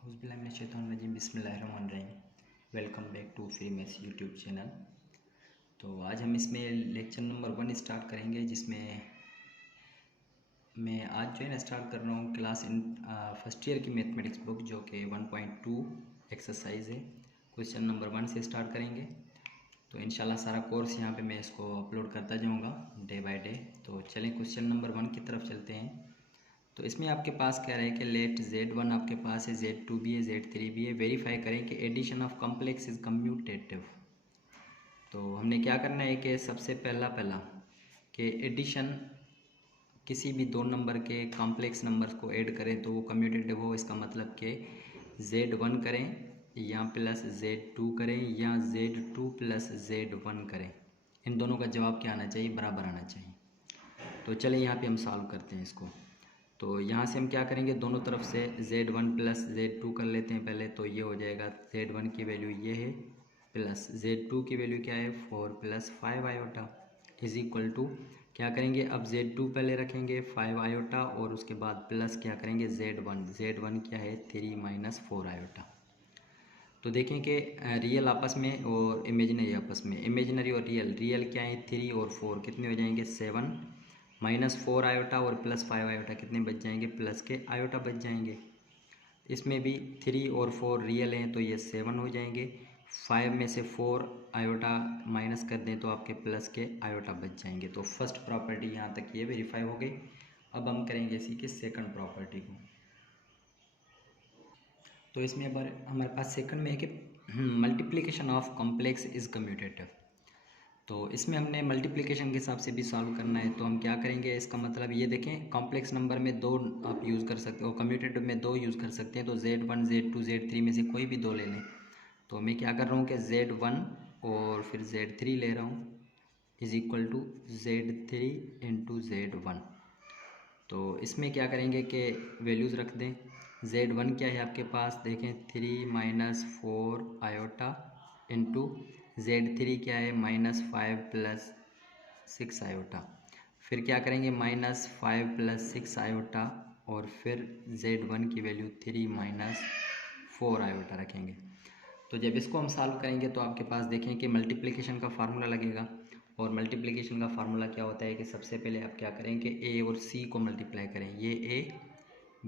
औज़ुबिल्लाहिमिनश्शैतानिर्रजीम बिस्मिल्लाहिर्रहमानिर्रहीम। Welcome back to free maths YouTube channel. तो आज हम इसमें लेक्चर नंबर 1 स्टार्ट करेंगे, जिसमें मैं आज जो है ना स्टार्ट कर रहा हूँ क्लास इन फर्स्ट ईयर की मैथमेटिक्स बुक, जो कि 1.2 एक्सरसाइज है। क्वेश्चन नंबर 1 से स्टार्ट करेंगे। तो इंशाल्लाह सारा कोर्स यहाँ पे मैं इसको अपलोड करता जाऊँगा डे बाय डे। तो चलें क्वेश्चन नंबर 1 की तरफ चलते हैं। तो इसमें आपके पास कह रहा है कि लेट Z1 आपके पास है, Z2 भी है, Z3 भी है। वेरीफाई करें कि addition of complex is commutative. तो हमने क्या करना है कि सबसे पहला कि एडिशन किसी भी दो नंबर के कॉम्प्लेक्स नंबर्स को ऐड करें तो वो कम्यूटेटिव हो। इसका मतलब कि Z1 करें या प्लस Z2 करें या Z2 प्लस Z1 करें, इन दोनों का जवाब क्या आना चाहिए? बराबर आना चाहिए। तो चलें यहाँ पे हम सॉल्व करते हैं इसको। तो यहाँ से हम क्या करेंगे, दोनों तरफ से Z1 प्लस Z2 कर लेते हैं पहले। तो ये हो जाएगा Z1 की वैल्यू ये है, प्लस Z2 की वैल्यू क्या है 4 + 5 आयोटा इज इक्वल टू क्या करेंगे, अब Z2 पहले रखेंगे 5 आयोटा और उसके बाद प्लस क्या करेंगे Z1 क्या है 3 - 4 आयोटा। तो देखें कि रियल आपस में और इमेजिनरी आपस में, इमेजिनरी और रियल क्या है 3 और 4 कितने हो जाएंगे 7 -4 आयोटा और प्लस 5 आयोटा कितने बच जाएंगे, प्लस के आयोटा बच जाएंगे। इसमें भी 3 और 4 रियल हैं तो ये 7 हो जाएंगे। 5 में से 4 आयोटा माइनस कर दें तो आपके प्लस के आयोटा बच जाएंगे। तो फर्स्ट प्रॉपर्टी यहाँ तक ये वेरीफाई हो गई। अब हम करेंगे इसी की सेकंड प्रॉपर्टी को। तो इसमें अब हमारे पास सेकंड में है कि multiplication of complex is commutative. तो इसमें हमने मल्टीप्लिकेशन के हिसाब से भी सॉल्व करना है। तो हम क्या करेंगे, इसका मतलब ये देखें कॉम्प्लेक्स नंबर में दो आप यूज़ कर सकते हो, कम्यूटेटिव में दो यूज़ कर सकते हैं। तो Z1 Z2 Z3 में से कोई भी दो ले लें। तो मैं क्या कर रहा हूँ कि Z1 और फिर Z3 ले रहा हूँ is equal to Z3 × Z1। तो इसमें क्या करेंगे कि वैल्यूज़ रख दें। Z1 क्या है आपके पास, देखें 3 - 4 आयोटा इंटू Z3 क्या है -5 + 6 आयोटा। फिर क्या करेंगे -5 + 6 आयोटा और फिर Z1 की वैल्यू 3 - 4 आयोटा रखेंगे। तो जब इसको हम सॉल्व करेंगे तो आपके पास देखें कि मल्टीप्लिकेशन का फार्मूला लगेगा। और मल्टीप्लिकेशन का फार्मूला क्या होता है कि सबसे पहले आप क्या करें कि A और C को मल्टीप्लाई करें। ये A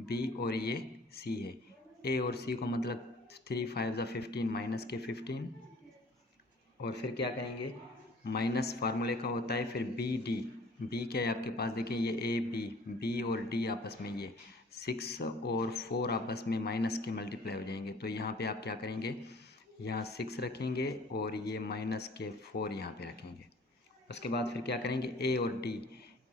B और ये C है। A और C को मतलब 3 × 5 = 15 माइनस के 15 और फिर क्या करेंगे माइनस फार्मूले का होता है फिर B क्या है आपके पास, देखिए ये B और D आपस में ये 6 और 4 आपस में माइनस के मल्टीप्लाई हो जाएंगे। तो यहाँ पे आप क्या करेंगे, यहाँ 6 रखेंगे और ये -4 यहाँ पे रखेंगे। उसके बाद फिर क्या करेंगे A और D,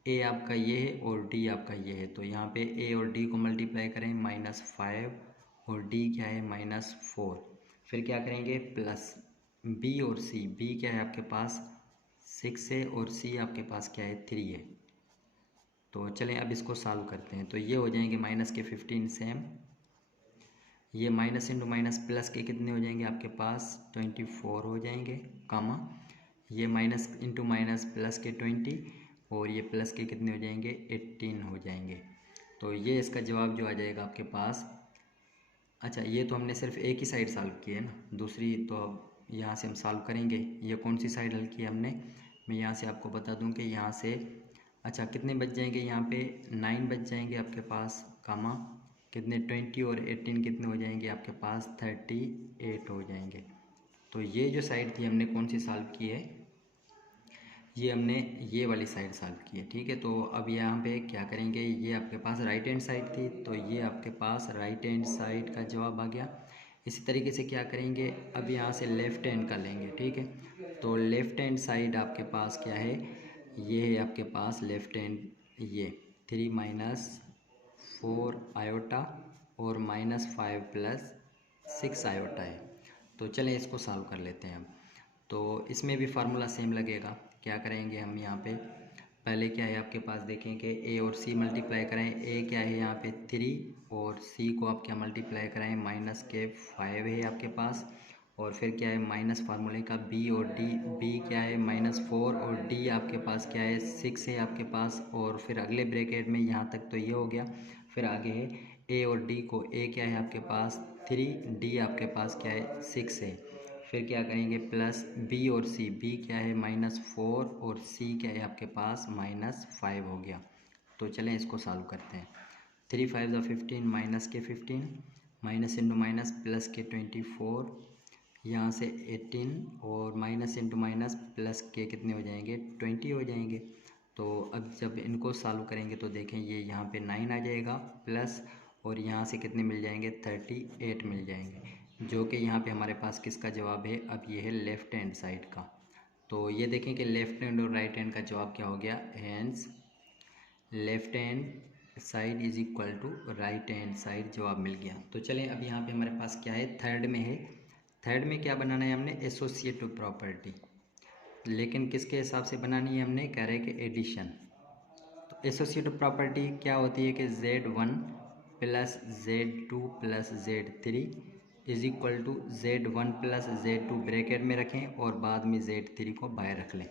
A आपका ये है और D आपका ये है। तो यहाँ पे A और D को मल्टीप्लाई करें -5 और D क्या है -4। फिर क्या करेंगे प्लस B और C, B क्या है आपके पास 6 है और C आपके पास क्या है 3 है। तो चलें अब इसको सॉल्व करते हैं। तो ये हो जाएंगे माइनस के 15 सेम, ये माइनस इंटू माइनस प्लस के कितने हो जाएंगे आपके पास 24 हो जाएंगे, कामा ये माइनस इंटू माइनस प्लस के 20 और ये प्लस के कितने हो जाएंगे 18 हो जाएंगे। तो ये इसका जवाब जो आ जाएगा आपके पास। अच्छा ये तो हमने सिर्फ एक ही साइड सॉल्व की है ना, दूसरी तो अब यहाँ से हम सॉल्व करेंगे। ये कौन सी साइड हल की है हमने, मैं यहाँ से आपको बता दूँ कि यहाँ से अच्छा कितने बच जाएंगे, यहाँ पे 9 बच जाएंगे आपके पास, कामा कितने 20 और 18 कितने हो जाएंगे आपके पास 38 हो जाएंगे। तो ये जो साइड थी हमने कौन सी सॉल्व की है, ये हमने ये वाली साइड सॉल्व की है, ठीक है। तो अब यहाँ पे क्या करेंगे, ये आपके पास राइट हैंड साइड थी तो ये आपके पास राइट हैंड साइड का जवाब आ गया। इसी तरीके से क्या करेंगे, अब यहाँ से लेफ़्ट हैंड का लेंगे, ठीक है। तो लेफ़्ट हैंड साइड आपके पास क्या है, ये है आपके पास लेफ़्ट हैंड, ये 3 - 4 आयोटा और -5 + 6 आयोटा है। तो चलें इसको सॉल्व कर लेते हैं अब। तो इसमें भी फार्मूला सेम लगेगा। क्या करेंगे हम यहाँ पे पहले क्या है आपके पास, देखें कि A और C मल्टीप्लाई कराएं। A क्या है यहाँ पे 3 और C को आप क्या मल्टीप्लाई कराएं -5 है आपके पास। और फिर क्या है माइनस फार्मूले का B और D, B क्या है -4 और D आपके पास क्या है 6 है आपके पास। और फिर अगले ब्रैकेट में यहाँ तक तो ये हो गया, फिर आगे है ए और डी को, ए क्या है आपके पास 3, डी आपके पास क्या है 6 है। फिर क्या करेंगे प्लस बी और सी, बी क्या है -4 और सी क्या है आपके पास -5 हो गया। तो चलें इसको सॉल्व करते हैं। 3 5 ज़ा 15, माइनस के 15, माइनस इंटू माइनस प्लस के 24, यहाँ से 18 और माइनस इंटू माइनस प्लस के कितने हो जाएंगे 20 हो जाएंगे। तो अब जब इनको सॉल्व करेंगे तो देखें ये यहाँ पे 9 आ जाएगा प्लस, और यहाँ से कितने मिल जाएंगे 38 मिल जाएंगे, जो कि यहाँ पे हमारे पास किसका जवाब है, अब ये है लेफ़्ट हैंड साइड का। तो ये देखें कि लेफ़्ट हैंड और राइट हैंड का जवाब क्या हो गया, hence left hand side is equal to right hand side, जवाब मिल गया। तो चलें अब यहाँ पे हमारे पास क्या है, थर्ड में है। थर्ड में क्या बनाना है हमने, एसोसिएटिव प्रॉपर्टी, लेकिन किसके हिसाब से बनानी है हमने, कह रहे हैं कि एडिशन। तो एसोसिएटिव प्रॉपर्टी क्या होती है कि Z1 plus Z2 plus Z3 is equal to Z1 plus Z2 bracket में रखें और बाद में Z3 को बाहर रख लें।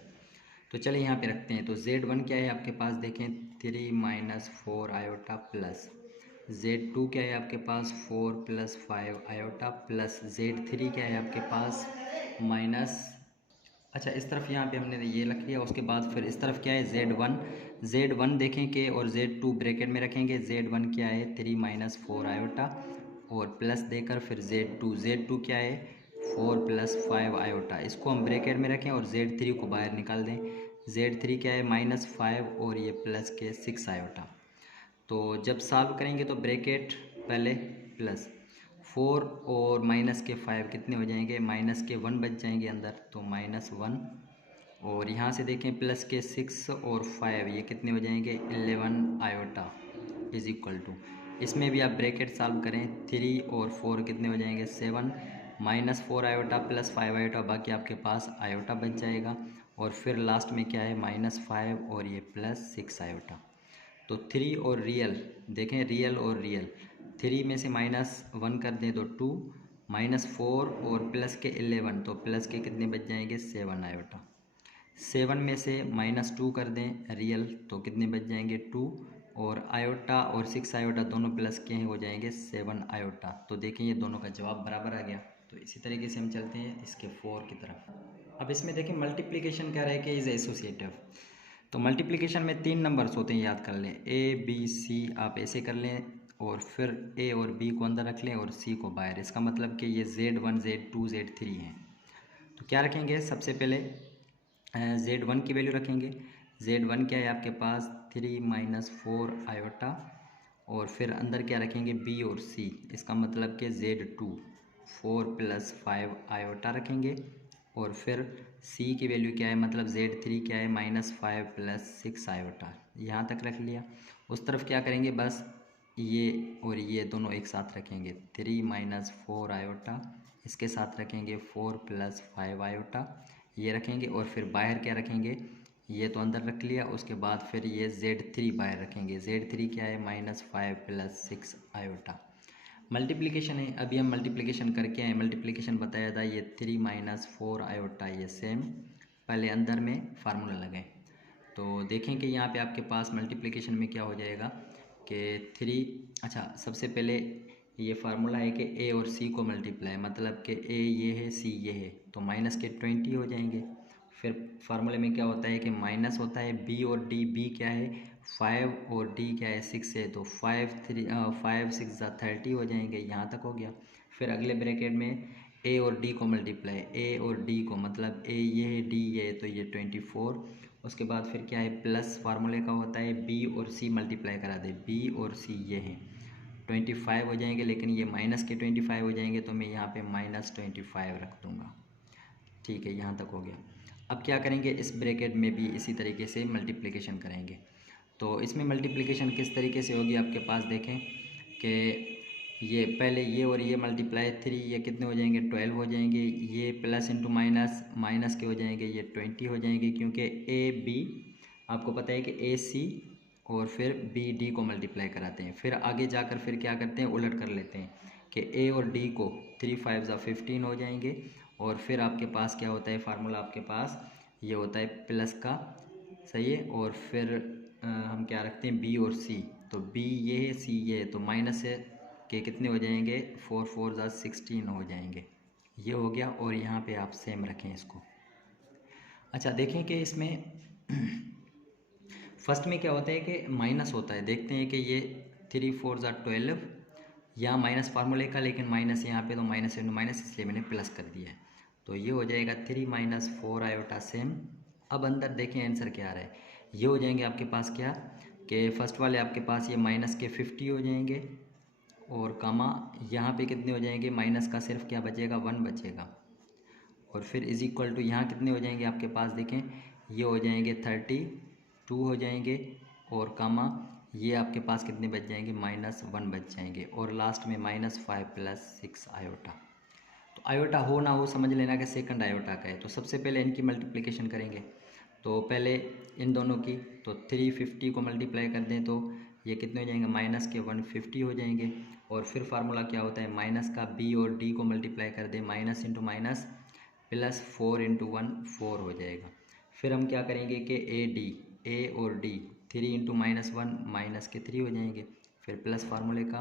तो चलिए यहाँ पे रखते हैं। तो Z1 क्या है आपके पास, देखें 3 - 4 आयोटा प्लस Z2 क्या है आपके पास 4 + 5 आयोटा प्लस Z3 क्या है आपके पास माइनस, अच्छा इस तरफ यहाँ पे हमने ये रख लिया। उसके बाद फिर इस तरफ क्या है Z1 देखें कि और Z2 ब्रैकेट में रखेंगे। Z1 क्या है 3 - 4 आयोटा और प्लस देकर फिर Z2 क्या है 4 + 5 आयोटा, इसको हम ब्रैकेट में रखें और Z3 को बाहर निकाल दें। Z3 क्या है -5 और ये प्लस के 6 आयोटा। तो जब सॉल्व करेंगे तो ब्रैकेट पहले प्लस 4 और माइनस के 5 कितने हो जाएंगे, माइनस के 1 बच जाएंगे अंदर, तो -1 और यहाँ से देखें प्लस के 6 और 5 ये कितने हो जाएंगे 11 आयोटा इज इक्वल टू, इसमें भी आप ब्रैकेट सॉल्व करें 3 और 4 कितने हो जाएंगे 7, -4 आयोटा प्लस 5 आयोटा, बाकी आपके पास आयोटा बच जाएगा। और फिर लास्ट में क्या है -5 और ये +6 आयोटा। तो 3 और रियल देखें, रियल और रियल, 3 में से -1 कर दें तो 2, -4 और प्लस के 11 तो प्लस के कितने बच जाएंगे 7 आयोटा। 7 में से -2 कर दें रियल तो कितने बच जाएंगे 2, और आयोटा और 6 आयोटा दोनों प्लस के हैं हो जाएंगे 7 आयोटा। तो देखें ये दोनों का जवाब बराबर आ गया। तो इसी तरीके से हम चलते हैं इसके 4 की तरफ। अब इसमें देखें मल्टीप्लिकेशन कह रहा है कि इज़ एसोसिएटिव। तो मल्टीप्लिकेशन में 3 नंबर्स होते हैं, याद कर लें A B C, आप ऐसे कर लें और फिर A और B को अंदर रख लें और C को बाहर। इसका मतलब कि ये Z1 Z2 Z3 हैं। तो क्या रखेंगे, सबसे पहले Z1 की वैल्यू रखेंगे। Z1 क्या है आपके पास 3 - 4 आयोटा, और फिर अंदर क्या रखेंगे B और C, इसका मतलब कि Z2 4 + 5 आयोटा रखेंगे, और फिर C की वैल्यू क्या है, मतलब Z3 क्या है -5 + 6 आयोटा, यहाँ तक रख लिया। उस तरफ क्या करेंगे, बस ये और ये दोनों एक साथ रखेंगे, 3 - 4 आयोटा, इसके साथ रखेंगे 4 + 5 आयोटा, ये रखेंगे, और फिर बाहर क्या रखेंगे, ये तो अंदर रख लिया। उसके बाद फिर ये Z3 बाहर रखेंगे। Z3 क्या है -5 + 6 आयोटा। मल्टीप्लिकेशन है, अभी हम मल्टीप्लिकेशन करके आए, मल्टीप्लिकेशन बताया था ये 3 - 4 आयोटा, ये सेम पहले अंदर में फार्मूला लगाएं। तो देखें कि यहाँ पे आपके पास मल्टीप्लिकेशन में क्या हो जाएगा कि 3, अच्छा सबसे पहले ये फार्मूला है कि A और C को मल्टीप्लाई, मतलब कि A ये है C ये है, तो माइनस के 20 हो जाएंगे। फिर फार्मूले में क्या होता है कि माइनस होता है B और D, B क्या है 5 और D क्या है 6 है, तो 5 6 ज़ा 30 हो जाएंगे, यहाँ तक हो गया। फिर अगले ब्रैकेट में A और D को मल्टीप्लाई, A और D को, मतलब A ये है D ये है, तो ये 24। उसके बाद फिर क्या है प्लस फार्मूले का होता है B और C मल्टीप्लाई करा दे, B और C ये हैं 25 हो जाएंगे, लेकिन ये माइनस के 25 हो जाएंगे, तो मैं यहाँ पे -25 रख दूँगा। ठीक है, यहाँ तक हो गया। अब क्या करेंगे, इस ब्रैकेट में भी इसी तरीके से मल्टीप्लिकेशन करेंगे। तो इसमें मल्टीप्लिकेशन किस तरीके से होगी, आपके पास देखें कि ये पहले ये और ये मल्टीप्लाई 3, ये कितने हो जाएंगे 12 हो जाएंगे, ये प्लस इंटू माइनस, माइनस के हो जाएंगे ये 20 हो जाएंगे, क्योंकि A B आपको पता है कि A C और फिर B D को मल्टीप्लाई कराते हैं। फिर आगे जाकर फिर क्या करते हैं, उलट कर लेते हैं कि A और D को 3 5 ज़ा 15 हो जाएंगे, और फिर आपके पास क्या होता है फार्मूला, आपके पास ये होता है प्लस का, सही है। और फिर हम क्या रखते हैं B और C, तो बी ये है, सी ये है, तो माइनस के कितने हो जाएंगे, 4 4 + 16 हो जाएंगे। ये हो गया, और यहाँ पे आप सेम रखें इसको। अच्छा देखें कि इसमें फर्स्ट में क्या होता है कि माइनस होता है, देखते हैं कि ये 3 4 = 12, यहाँ माइनस फार्मूले का, लेकिन माइनस यहाँ पे तो माइनस इंटू माइनस, इसलिए मैंने प्लस कर दिया है। तो ये हो जाएगा 3 - 4 आयोटा सेम। अब अंदर देखें आंसर क्या आ रहा है, ये हो जाएंगे आपके पास क्या, कि फर्स्ट वाले आपके पास ये माइनस के 50 हो जाएंगे, और कामा यहाँ पे कितने हो जाएंगे, माइनस का सिर्फ क्या बचेगा, 1 बचेगा, और फिर इज इक्वल टू यहाँ कितने हो जाएंगे आपके पास, देखें ये हो जाएंगे 32 हो जाएंगे, और कामा ये आपके पास कितने बच जाएंगे, -1 बच जाएंगे, और लास्ट में -5 + 6 आयोटा। तो आयोटा हो ना हो समझ लेना कि सेकंड आयोटा का है। तो सबसे पहले इनकी मल्टीप्लिकेशन करेंगे, तो पहले इन दोनों की, तो 350 को मल्टीप्लाई कर दें तो ये कितने हो जाएंगे, माइनस के 150 हो जाएंगे, और फिर फार्मूला क्या होता है, माइनस का बी और डी को मल्टीप्लाई कर दें, माइनस इंटू माइनस प्लस 4 × 1 4 हो जाएगा। फिर हम क्या करेंगे कि ए और डी 3 × -1 - के 3 हो जाएंगे, फिर प्लस फार्मूले का,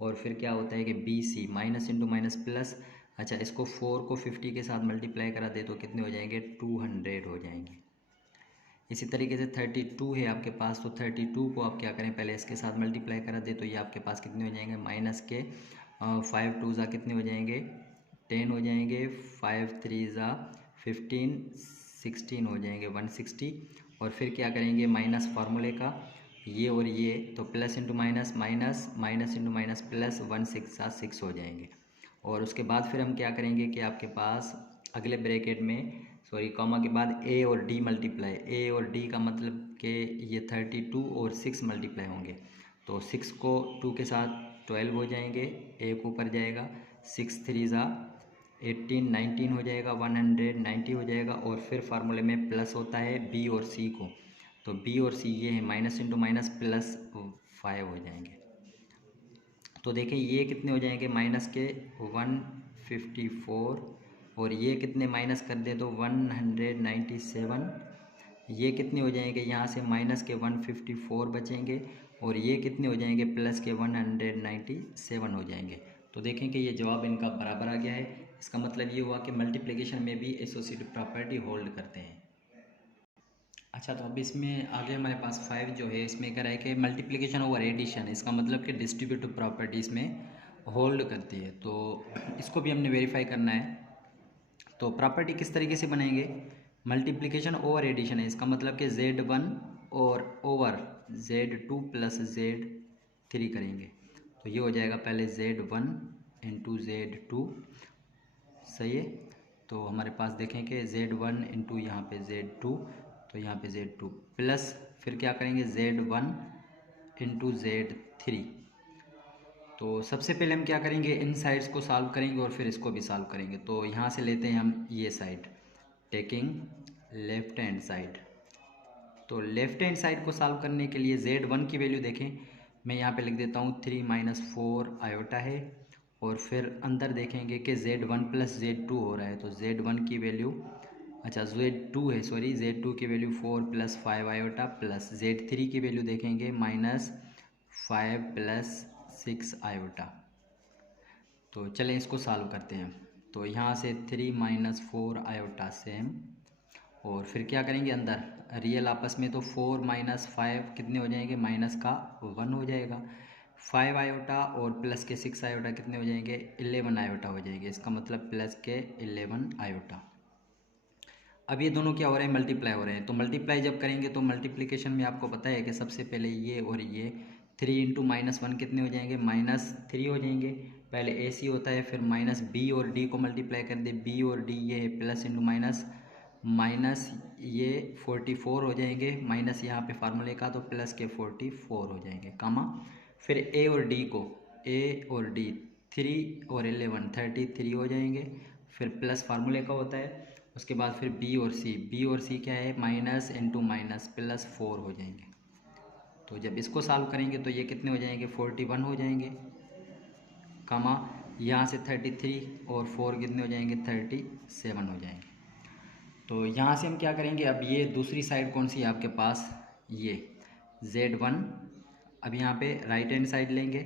और फिर क्या होता है कि B C minus into minus plus. अच्छा इसको 4 को 50 के साथ मल्टीप्लाई करा दे तो कितने हो जाएंगे, 200 हो जाएंगे। इसी तरीके से 32 है आपके पास, तो 32 को आप क्या करें, पहले इसके साथ मल्टीप्लाई करा दे तो ये आपके पास कितने हो जाएंगे, माइनस के 5 2 ज़ा कितने हो जाएंगे, 10 हो जाएंगे, 5 3 ज़ा 15 16 हो जाएंगे, 160। और फिर क्या करेंगे, माइनस फार्मूले का ये और ये, तो plus into minus minus, minus into minus plus, 1 6 ज़ा 6 हो जाएंगे। और उसके बाद फिर हम क्या करेंगे कि आपके पास अगले ब्रैकेट में, सॉरी कॉमा के बाद ए और डी मल्टीप्लाई, ए और डी का मतलब कि ये 32 और 6 मल्टीप्लाई होंगे, तो 6 को 2 के साथ 12 हो जाएंगे, एक ऊपर जाएगा, 6 3 ज़ा 18 19 हो जाएगा, 190 हो जाएगा, और फिर फार्मूले में प्लस होता है बी और सी को, तो बी और सी ये है, माइनस इंटू माइनस प्लस 5 हो जाएंगे। तो देखें ये कितने हो जाएंगे, माइनस के 154, और ये कितने माइनस कर दे तो 197, ये कितने हो जाएंगे, यहाँ से माइनस के 154 बचेंगे, और ये कितने हो जाएंगे, प्लस के 197 हो जाएंगे। तो देखें कि ये जवाब इनका बराबर आ गया है। इसका मतलब ये हुआ कि मल्टीप्लिकेशन में भी एसोसिएटिव प्रॉपर्टी होल्ड करते हैं। अच्छा तो अब इसमें आगे हमारे पास 5 जो है, इसमें कह रहा है कि मल्टीप्लिकेशन ओवर एडिशन, इसका मतलब कि डिस्ट्रीब्यूटिव प्रॉपर्टी इसमें होल्ड करती है, तो इसको भी हमने वेरीफाई करना है। तो प्रॉपर्टी किस तरीके से बनाएंगे, मल्टीप्लिकेशन ओवर एडिशन है, इसका मतलब कि Z1 और ओवर Z2 + Z3 करेंगे, तो ये हो जाएगा पहले Z1 × Z2, सही है। तो हमारे पास देखें कि Z1 इंटू यहाँ पे Z2, तो यहाँ पे Z2 प्लस फिर क्या करेंगे Z1 × Z3। तो सबसे पहले हम क्या करेंगे, इन साइड्स को सॉल्व करेंगे और फिर इसको भी सॉल्व करेंगे। तो यहाँ से लेते हैं हम ये side, taking left hand side. तो लेफ्ट हैंड साइड को सॉल्व करने के लिए Z1 की वैल्यू देखें, मैं यहाँ पे लिख देता हूँ 3 - 4 आयोटा है, और फिर अंदर देखेंगे कि Z1 + Z2 हो रहा है, तो Z1 की वैल्यू, अच्छा Z2 है, सॉरी Z2 की वैल्यू 4 + 5 आयोटा, प्लस Z3 की वैल्यू देखेंगे -5 + 6 आयोटा। तो चलें इसको सॉल्व करते हैं। तो यहाँ से 3 - 4 आयोटा सेम, और फिर क्या करेंगे, अंदर रियल आपस में, तो 4 - 5 कितने हो जाएंगे, माइनस का 1 हो जाएगा, 5 आयोटा और प्लस के 6 आयोटा कितने हो जाएंगे, 11 आयोटा हो जाएंगे, इसका मतलब प्लस के 11 आयोटा। अब ये दोनों क्या हो रहे हैं, मल्टीप्लाई हो रहे हैं। तो मल्टीप्लाई जब करेंगे तो मल्टीप्लिकेशन में आपको पता है कि सबसे पहले ये और ये 3 × -1 कितने हो जाएंगे, -3 हो जाएंगे। पहले ए सी होता है, फिर माइनस बी और डी को मल्टीप्लाई कर दे, बी और डी ये है प्लस इंटू माइनस, माइनस ये 44 हो जाएंगे, माइनस यहाँ पे फार्मूले का, तो प्लस के 44 हो जाएंगे, कामा फिर ए और डी को, ए और डी 3 और 11 33 हो जाएंगे, फिर प्लस फार्मूले का होता है। उसके बाद फिर बी और सी क्या है, माइनस इंटू माइनस प्लस 4 हो जाएंगे। तो जब इसको सॉल्व करेंगे तो ये कितने हो जाएंगे, 41 हो जाएंगे, कामा यहाँ से 33 और 4 कितने हो जाएंगे, 37 हो जाएंगे। तो यहाँ से हम क्या करेंगे, अब ये दूसरी साइड कौन सी है आपके पास, ये Z1 अब यहाँ पे राइट हैंड साइड लेंगे,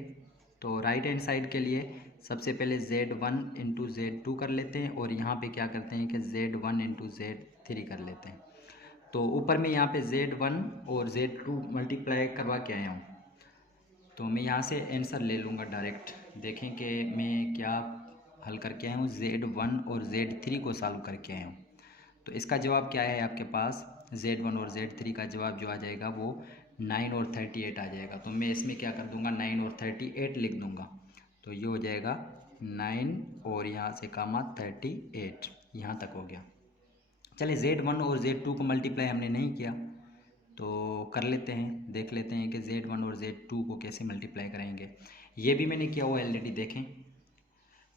तो राइट हैंड साइड के लिए सबसे पहले Z1 इंटू Z2 कर लेते हैं और यहाँ पे क्या करते हैं कि Z1 इंटू Z3 कर लेते हैं। तो ऊपर में यहाँ पे Z1 और Z2 मल्टीप्लाई करवा के आया हूँ, तो मैं यहाँ से आंसर ले लूँगा डायरेक्ट। देखें कि मैं क्या हल करके आया हूँ, Z1 और Z3 को सॉल्व करके आया हूँ। तो इसका जवाब क्या है आपके पास, Z1 और Z3 का जवाब जो आ जाएगा वो 9 और 38 आ जाएगा। तो मैं इसमें क्या कर दूंगा, 9 और 38 लिख दूंगा। तो ये हो जाएगा 9 और यहाँ से कामा 38, यहाँ तक हो गया। चलिए Z1 और Z2 को मल्टीप्लाई हमने नहीं किया, तो कर लेते हैं, देख लेते हैं कि Z1 और Z2 को कैसे मल्टीप्लाई करेंगे। ये भी मैंने किया हुआ ऑलरेडी, देखें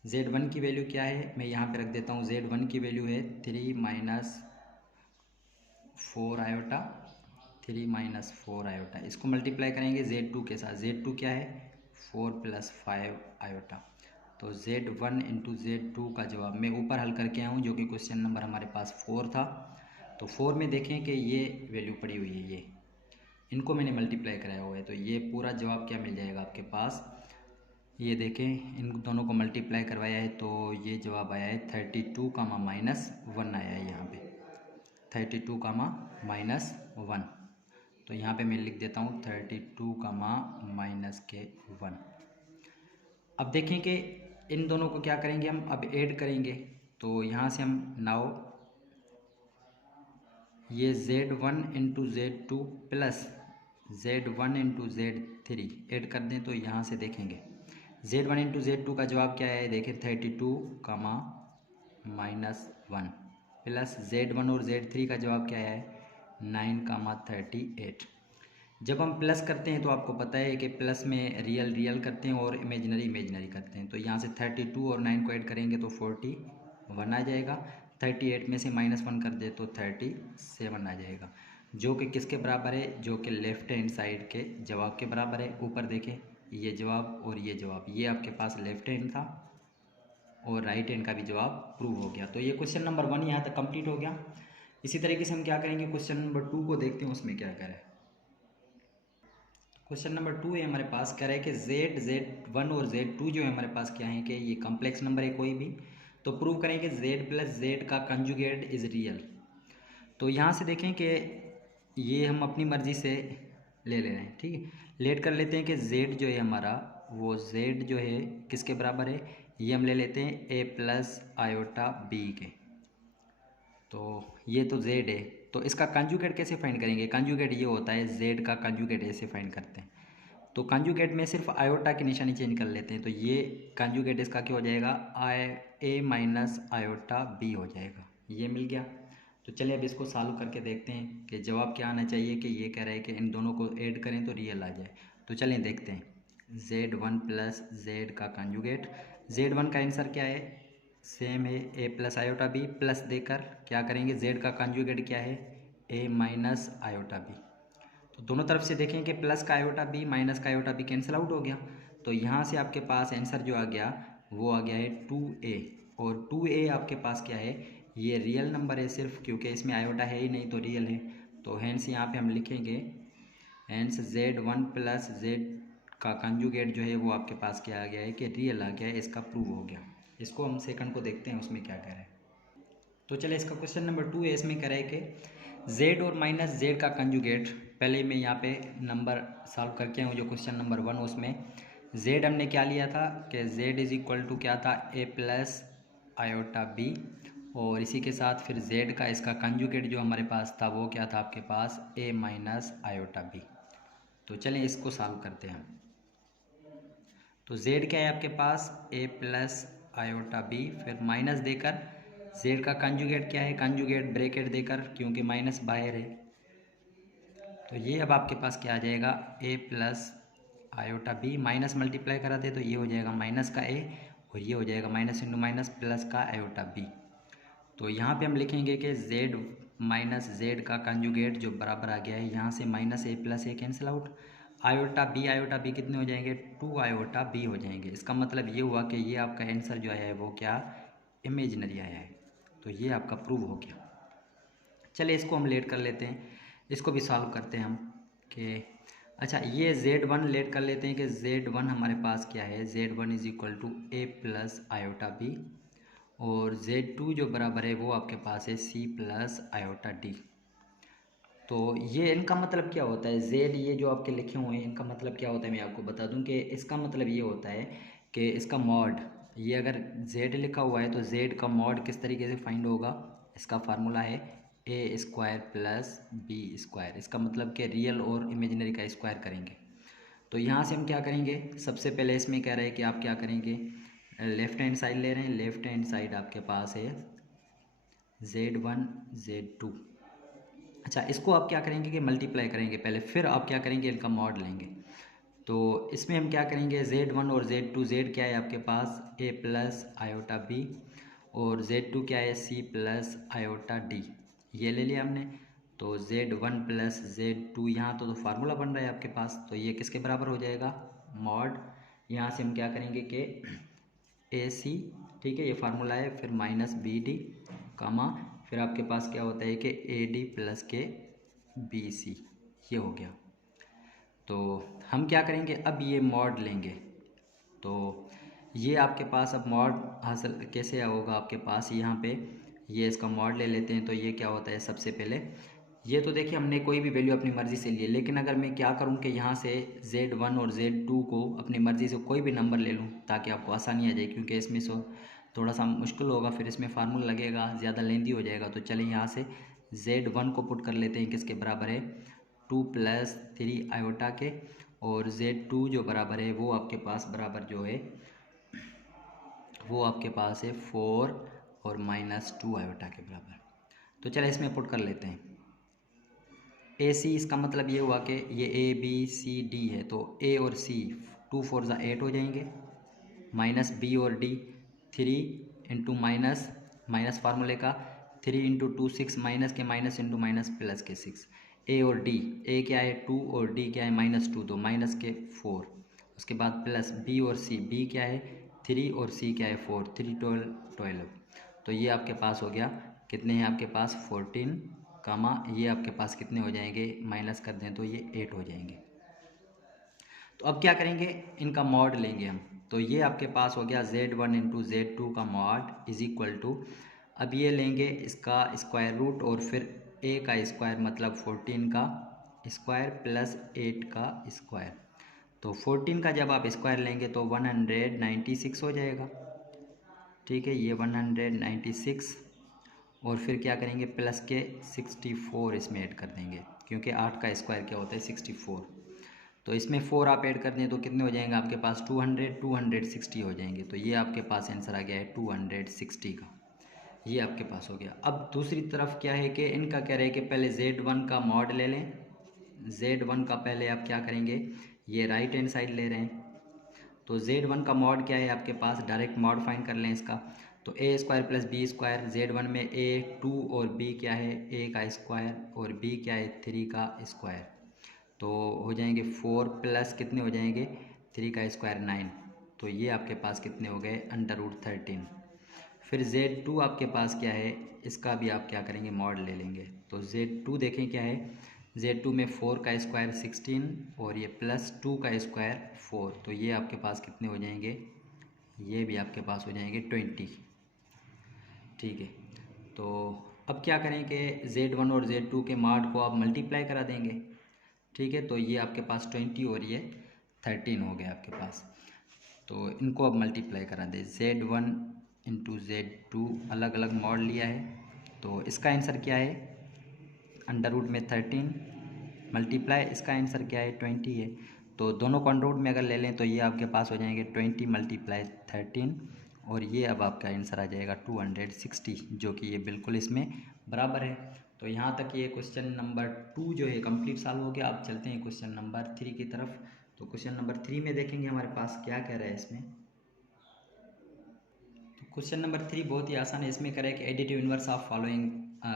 Z1 की वैल्यू क्या है, मैं यहाँ पे रख देता हूँ। Z1 की वैल्यू है 3 माइनस 4 आयोटा, 3 माइनस 4 आयोटा। इसको मल्टीप्लाई करेंगे Z2 के साथ। Z2 क्या है, 4 प्लस 5 आयोटा। तो Z1 इंटू Z2 का जवाब मैं ऊपर हल करके आया हूँ, जो कि क्वेश्चन नंबर हमारे पास 4 था। तो 4 में देखें कि ये वैल्यू पड़ी हुई है, ये इनको मैंने मल्टीप्लाई कराया हुआ है। तो ये पूरा जवाब क्या मिल जाएगा आपके पास, ये देखें इन दोनों को मल्टीप्लाई करवाया है, तो ये जवाब आया है 32 कामा माइनस 1 आया है यहाँ पे, 32 कामा माइनस 1। तो यहाँ पे मैं लिख देता हूँ 32 कामा माइनस के 1। अब देखें कि इन दोनों को क्या करेंगे हम, अब ऐड करेंगे। तो यहाँ से हम नाउ ये Z1 into Z2 plus Z1 into Z3 add कर दें, तो यहाँ से देखेंगे Z1 इंटू Z2 का जवाब क्या है, देखें 32 कामा माइनस 1 प्लस Z1 और Z3 का जवाब क्या है 9 कामा 38। जब हम प्लस करते हैं तो आपको पता है कि प्लस में रियल रियल करते हैं और इमेजिनरी इमेजिनरी करते हैं। तो यहाँ से 32 और 9 को ऐड करेंगे तो 41 आ जाएगा। 38 में से -1 कर दे तो 37 आ जाएगा, जो कि किसके बराबर है, जो कि लेफ्ट हैंड साइड के जवाब के बराबर है। ऊपर देखें ये जवाब और ये जवाब, ये आपके पास लेफ्ट हैंड था और राइट हैंड का भी जवाब प्रूव हो गया। तो ये क्वेश्चन नंबर 1 यहाँ तक कंप्लीट हो गया। इसी तरीके से हम क्या करेंगे, क्वेश्चन नंबर 2 को देखते हैं उसमें क्या करें। क्वेश्चन नंबर 2 है हमारे पास, कह रहा है कि Z1 और Z2 जो है हमारे पास क्या है कि ये कॉम्प्लेक्स नंबर है कोई भी, तो प्रूव करें कि Z प्लस Z का कंजुगेट इज़ रियल। तो यहाँ से देखें कि ये हम अपनी मर्ज़ी से ले रहे हैं, ठीक है। लेट कर लेते हैं कि Z जो है हमारा, वो Z जो है किसके बराबर है, ये हम ले लेते हैं A प्लस आयोटा B के। तो ये तो Z है, तो इसका कंजुगेट कैसे फाइंड करेंगे, कंजुगेट ये होता है Z का कंजुगेट ऐसे फाइंड करते हैं। तो कंजुगेट में सिर्फ आयोटा की निशानी चेंज कर लेते हैं, तो ये कंजुगेट इसका क्या हो जाएगा, A माइनस आयोटा B हो जाएगा। ये मिल गया। तो चलिए अब इसको सॉल्व करके देखते हैं कि जवाब क्या आना चाहिए। कि ये कह रहा है कि इन दोनों को ऐड करें तो रियल आ जाए। तो चलिए देखते हैं, Z1 प्लस Z का कंजुगेट। Z1 का आंसर क्या है, सेम है A plus iota B, plus देकर क्या करेंगे, Z का कंजुगेट क्या है A माइनस आयोटा B। तो दोनों तरफ से देखें कि प्लस का आयोटा B माइनस का आयोटा B कैंसिल आउट हो गया। तो यहाँ से आपके पास आंसर जो आ गया वो आ गया है 2A। और 2A आपके पास क्या है, ये रियल नंबर है सिर्फ, क्योंकि इसमें आयोटा है ही नहीं तो रियल है। तो हैंस यहाँ पे हम लिखेंगे हैंस Z1 प्लस Z का कंजुगेट जो है वो आपके पास क्या आ गया है कि रियल आ गया है, इसका प्रूव हो गया। इसको हम सेकंड को देखते हैं उसमें क्या कह रहे हैं। तो चले इसका क्वेश्चन नंबर 2 है, इसमें कह रहा है कि Z और माइनस Z का कंजुगेट। पहले मैं यहाँ पे नंबर सॉल्व करके आऊँ, जो क्वेश्चन नंबर 1 उसमें Z हमने क्या लिया था कि Z इज इक्वल टू क्या था A प्लस आयोटा B, और इसी के साथ फिर Z का इसका कंजुगेट जो हमारे पास था वो क्या था आपके पास A माइनस आयोटा B। तो चलें इसको सॉल्व करते हैं। तो Z क्या है आपके पास A प्लस आयोटा B, फिर माइनस देकर Z का कंजुगेट क्या है, कंजुगेट ब्रैकेट देकर, क्योंकि माइनस बाहर है। तो ये अब आपके पास क्या आ जाएगा A plus iota B, minus multiply करा दे तो ये हो जाएगा माइनस का A और ये हो जाएगा माइनस इंटू माइनस प्लस का आयोटा B। तो यहाँ पे हम लिखेंगे कि Z माइनस Z का कंजुगेट जो बराबर आ गया है, यहाँ से minus A plus A cancel out, iota B कितने हो जाएंगे 2 आयोटा B हो जाएंगे। इसका मतलब ये हुआ कि ये आपका आंसर जो आया है वो क्या इमेजिनरी आया है। तो ये आपका प्रूव हो गया। चलिए इसको हम लेट कर लेते हैं, इसको भी सॉल्व करते हैं हम। कि अच्छा, ये Z1 लेट कर लेते हैं कि Z1 हमारे पास क्या है, Z1 is equal to A plus iota B, और Z2 जो बराबर है वो आपके पास है C प्लस आयोटा डी। तो ये इनका मतलब क्या होता है, Z ये जो आपके लिखे हुए हैं इनका मतलब क्या होता है, मैं आपको बता दूं कि इसका मतलब ये होता है कि इसका मॉड, ये अगर Z लिखा हुआ है तो Z का मॉड किस तरीके से फाइंड होगा, इसका फार्मूला है ए स्क्वायर प्लस बी स्क्वायर। इसका मतलब कि रियल और इमेजिनरी का स्क्वायर करेंगे। तो यहाँ से हम क्या करेंगे, सबसे पहले इसमें कह रहे हैं कि आप क्या करेंगे, लेफ्ट हैंड साइड ले रहे हैं, लेफ्ट हैंड साइड आपके पास है Z1 Z2। अच्छा, इसको आप क्या करेंगे कि मल्टीप्लाई करेंगे पहले, फिर आप क्या करेंगे इनका मॉड लेंगे। तो इसमें हम क्या करेंगे, Z1 और Z2, Z क्या है आपके पास A प्लस आयोटा बी, और Z2 क्या है C प्लस आयोटा डी, ये ले लिया हमने। तो Z1 प्लस Z2 यहाँ तो फार्मूला बन रहा है आपके पास, तो ये किसके बराबर हो जाएगा, मॉड, यहाँ से हम क्या करेंगे कि AC, ठीक है ये फार्मूला है, फिर माइनस BD कामा, फिर आपके पास क्या होता है कि AD प्लस के BC, ये हो गया। तो हम क्या करेंगे, अब ये मॉड लेंगे। तो ये आपके पास अब मॉड हासिल कैसे होगा आपके पास, यहाँ पे ये इसका मॉड ले लेते हैं। तो ये क्या होता है, सबसे पहले ये तो देखिए हमने कोई भी वैल्यू अपनी मर्ज़ी से ली है, लेकिन अगर मैं क्या करूँ कि यहाँ से Z1 और Z2 को अपनी मर्ज़ी से कोई भी नंबर ले लूँ ताकि आपको आसानी आ जाए, क्योंकि इसमें थोड़ा सा मुश्किल होगा, फिर इसमें फार्मूला लगेगा, ज़्यादा लेंदी हो जाएगा। तो चलिए यहाँ से Z1 को पुट कर लेते हैं, किसके बराबर है 2 प्लस 3 आयोटा के, और Z2 जो बराबर है वो आपके पास बराबर जो है वो आपके पास है 4 और माइनस 2 आयोटा के बराबर। तो चलिए इसमें पुट कर लेते हैं AC, इसका मतलब ये हुआ कि ये ABCD है, तो A और C 2 4 ज़ा 8 हो जाएंगे, माइनस B और D 3 इंटू माइनस माइनस फार्मूले का 3 इंटू 2 6, माइनस के माइनस इंटू माइनस प्लस के 6, A और D, A क्या है 2 और D क्या है -2, तो माइनस के 4, उसके बाद प्लस B और C, B क्या है 3 और C क्या है 4, 3 12। तो ये आपके पास हो गया, कितने हैं आपके पास 14 कामा, ये आपके पास कितने हो जाएंगे, माइनस कर दें तो ये 8 हो जाएंगे। तो अब क्या करेंगे, इनका मॉड लेंगे हम। तो ये आपके पास हो गया Z1 इंटू Z2 का मॉड इज इक्वल टू, अब ये लेंगे इसका स्क्वायर रूट, और फिर A का स्क्वायर मतलब 14 का स्क्वायर प्लस 8 का स्क्वायर। तो 14 का जब आप स्क्वायर लेंगे तो 196 हो जाएगा, ठीक है ये 196, और फिर क्या करेंगे प्लस के 64 इसमें ऐड कर देंगे, क्योंकि 8 का स्क्वायर क्या होता है 64। तो इसमें 4 आप ऐड कर दें तो कितने हो जाएंगे आपके पास 260 हो जाएंगे। तो ये आपके पास आंसर आ गया है 260 का, ये आपके पास हो गया। अब दूसरी तरफ क्या है कि इनका कह रहे हैं कि पहले Z1 का मॉड ले लें। Z1 का पहले आप क्या करेंगे, ये राइट हैंड साइड ले रहे हैं, तो Z1 का मॉड क्या है आपके पास, डायरेक्ट मॉड फाइंड कर लें इसका। तो A square plus B square, Z1 में A 2 और B क्या है A का स्क्वायर, और B क्या है 3 का स्क्वायर। तो हो जाएंगे 4 प्लस कितने हो जाएंगे 3 का स्क्वायर 9। तो ये आपके पास कितने हो गए √13। फिर Z2 आपके पास क्या है, इसका भी आप क्या करेंगे मॉड ले लेंगे। तो Z2 देखें क्या है, Z2 में 4 का स्क्वायर 16 और ये प्लस 2 का स्क्वायर 4, तो ये आपके पास कितने हो जाएंगे, ये भी आपके पास हो जाएंगे 20, ठीक है। तो अब क्या करें कि Z1 और Z2 के मॉड को आप मल्टीप्लाई करा देंगे, ठीक है। तो ये आपके पास 20 और ये 13 हो गया आपके पास। तो इनको अब मल्टीप्लाई करा दें, Z1 इंटू Z2 अलग अलग मॉड लिया है, तो इसका आंसर क्या है √13 मल्टीप्लाई, इसका आंसर क्या है 20 है। तो दोनों को अंडर रूट में अगर ले लें तो ये आपके पास हो जाएंगे 20 मल्टीप्लाई 13, और ये अब आपका आंसर आ जाएगा 260, जो कि ये बिल्कुल इसमें बराबर है। तो यहाँ तक ये क्वेश्चन नंबर 2 जो है कंप्लीट सॉल्व हो गया। अब चलते हैं क्वेश्चन नंबर 3 की तरफ। तो क्वेश्चन नंबर 3 में देखेंगे हमारे पास क्या कह रहा है इसमें। तो क्वेश्चन नंबर 3 बहुत ही आसान है, इसमें करें कि additive inverse of following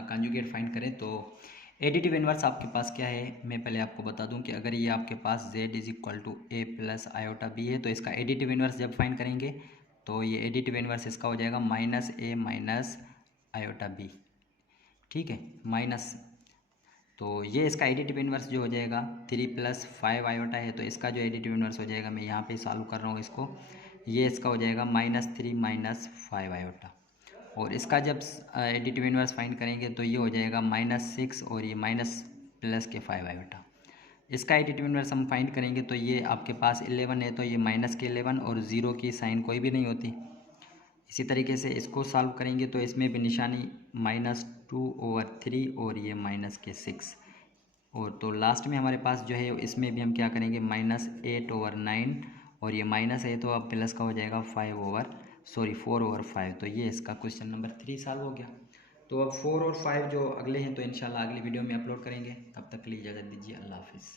conjugate find करें। तो एडिटिव इनवर्स आपके पास क्या है, मैं पहले आपको बता दूं कि अगर ये आपके पास Z is equal to A plus iota B है, तो इसका एडिटिव इनवर्स जब फाइंड करेंगे तो ये एडिटिव इनवर्स इसका हो जाएगा -A माइनस आयोटा B, ठीक है, माइनस तो ये इसका एडिटिव इन्वर्स जो हो जाएगा 3 + 5 आयोटा है, तो इसका जो एडिटिव इन्वर्स हो जाएगा, मैं यहाँ पे सॉल्व कर रहा हूँ इसको, ये इसका हो जाएगा -3 - 5 आयोटा। और इसका जब एडिटिव इन्वर्स फाइंड करेंगे तो ये हो जाएगा -6 और ये +5 आयोटा। इसका एडिटिव इन्वर्स हम फाइंड करेंगे तो ये आपके पास 11 है, तो ये -11 और 0 की साइन कोई भी नहीं होती। इसी तरीके से इसको सॉल्व करेंगे तो इसमें भी निशानी -2/3 और ये -6, और तो लास्ट में हमारे पास जो है इसमें भी हम क्या करेंगे -8/9, और ये माइनस है तो अब प्लस का हो जाएगा 4/5। तो ये इसका क्वेश्चन नंबर 3 सॉल्व हो गया। तो अब 4 और 5 जो अगले हैं तो इंशाल्लाह अगली वीडियो में अपलोड करेंगे। तब तक के लिए इजाज़त दीजिए। अल्लाह हाफिज़।